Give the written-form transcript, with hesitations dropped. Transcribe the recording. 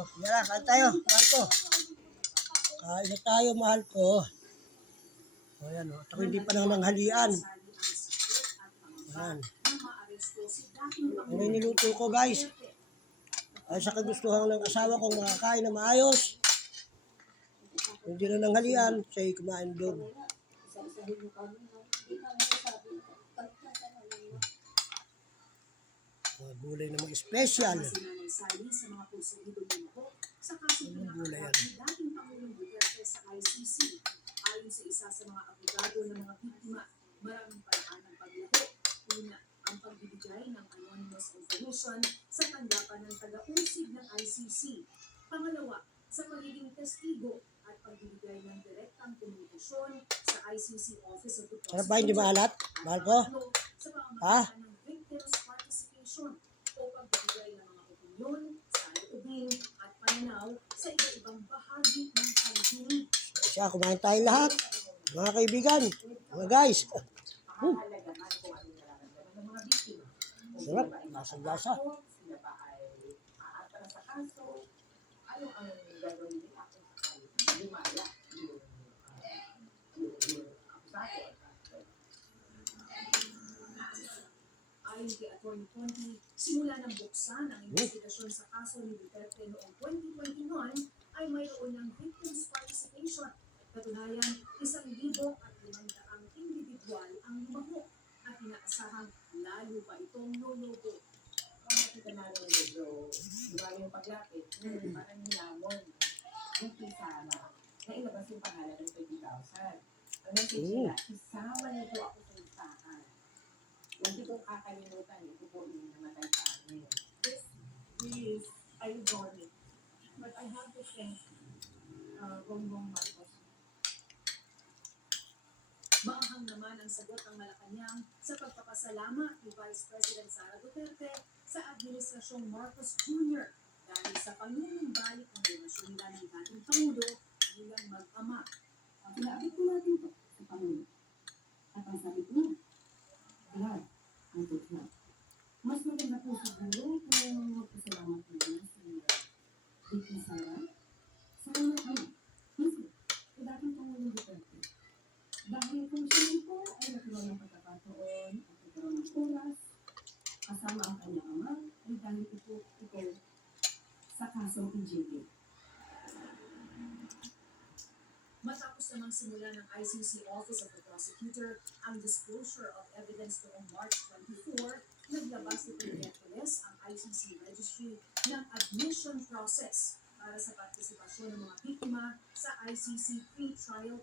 Oh, yan, kain tayo, mahal ko. Kain na tayo, mahal ko. O yan, o. Ako hindi pa nang nanghalian. Yan. Ano yung niluto ko, guys? Ay sa kagustuhan ng asawa kong makakain na maayos. Hindi na nanghalian, siya'y kumain doon. Mga gulay na mga special. Anong gulay yan? Ayon sa isa sa mga abogado ng mga biktima, maraming paraan ng paglaho. Una, ang pagbibigay ng anonymous information sa tanggapan ng taga-usig ng ICC. Pangalawa, sa pagiging testigo at pagbibigay ng direktang komunikasyon sa ICC Office of the Prosecutor. Sarap ba hindi maalat? Mahal ko? Sa pamamagitan ng victims participation o pagbibigay ng mga opinyon, saloobin at pananaw sa iba-ibang bahagi ng pagdinig. Siya, kumain tayo lahat. Mga kaibigan, mga guys. Pahalagahan kung ano nararamdaman ng mga biktima. Sarap, lasang-lasa. Sila ba ay aatras sa kaso? Ano ang gagawin nila kung sakali lumala yung akusado? Ayon kay Atty. Conti, simula ng buksan ang investigasyon sa kaso ni Duterte noong 2021 ay mayroon ng victims participation. Katunayan, 1,500 individual ang lumaho at inaasahang lalo pa itong lolobo. Kung nakita namin medyo diba yung paglapit, parang hinamon yung pisama na ilabas yung pangalan ng 20,000. Ang message nila, isama nito ako sa listahan. Hindi ko kakalimutan, ito po yung namatay sa amin. This is ironic. But I have to thank Bongbong Marcos. Maanghang naman ang sagot ng Malacanang sa pagpapasalamat ni Vice President Sara Duterte sa Administrasyong Marcos Jr. dahil sa panunumbalik ng relasyon nila ng dating Pangulo bilang mag-ama. Pinaabot ko natin ito sa Pangulo. At ang sabi ko, glad ang tutla. Mas maganda po siguro kung magpasalamat naman si Vicky Sara sa kanyang ama. Mismo, sa dating Pangulong Duterte. Dahil kung siya po ay nagkaroon ng pagkakataon at nagkaroon ng oras, kasama ang kanyang ama, ay dahil ito sa kasong PJP. Matapos namang simula ng ICC Office of the Prosecutor ang disclosure of evidence noong March 24, naglabas ni Miyerkules ang ICC Registry ng admission process para sa partisipasyon ng mga biktima sa ICC pre-trial